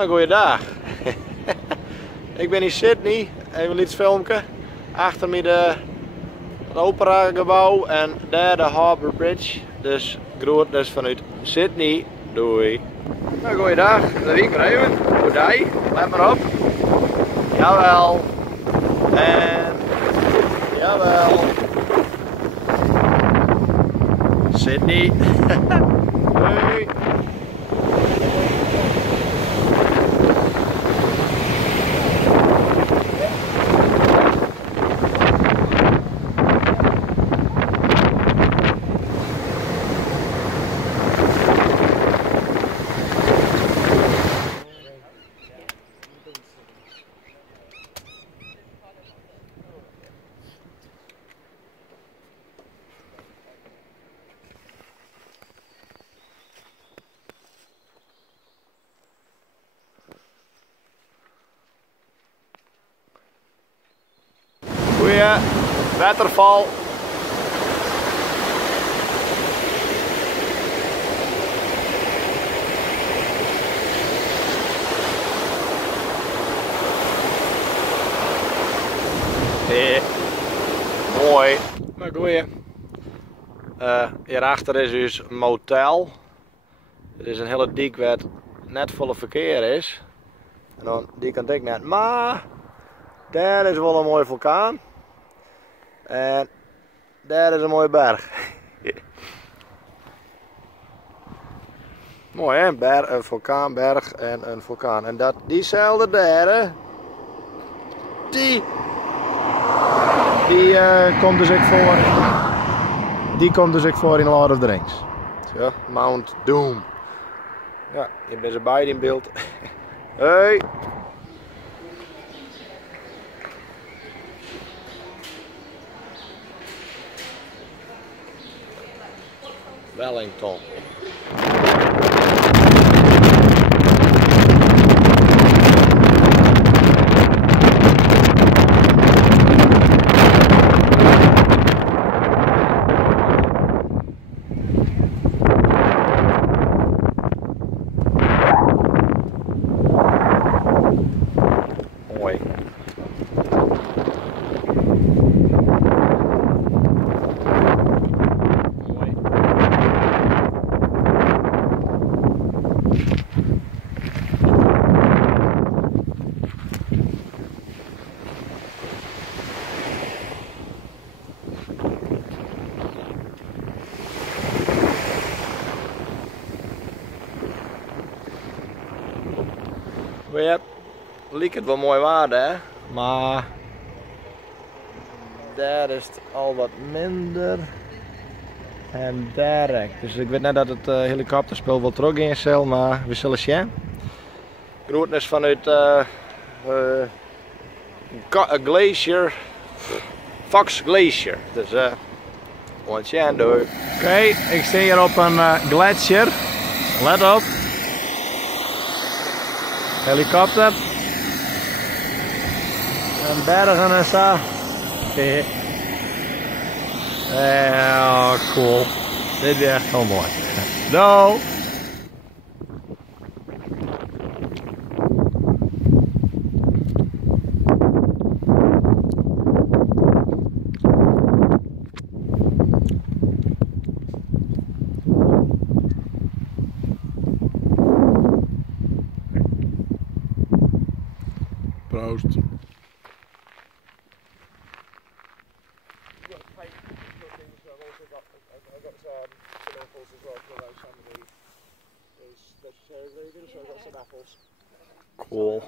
Nou, goeiedag. Ik ben in Sydney, even iets filmpje. Achter me het operagebouw en daar de Harbour Bridge. Dus groet dus vanuit Sydney. Doei. Nou, goeiedag. Dat ik weer even. Goedij. Let maar op. Jawel. En jawel. Sydney. Doei. Goeie waterval. Mooi. Maar goeie. Hierachter is dus een motel. Het is een hele dik wat net volle verkeer is. En dan die kant ik net. Maar daar is wel een mooie vulkaan. En daar is een mooie berg. Mooi hè, een vulkaan, berg en een vulkaan. En dat, diezelfde daar, die komt dus ook voor. Die komt dus ook voor in Lord of the Rings. Zo, Mount Doom. Ja, je bent ze beide in beeld. Hey! Wellington. Mooi. Ja, liep het wel mooi waarde, hè? Maar daar is het al wat minder. En daar. Dus ik weet net dat het helikopterspel wel terug in zal, maar we zullen zien. Groetnis vanuit Glacier. Fox Glacier. Dus wat zien doe. Oké, ik sta hier op een glacier. Let op. Helikopter. En bergen en zo. Ja, cool. Dit is echt wel mooi. Doei! Proost. Cool.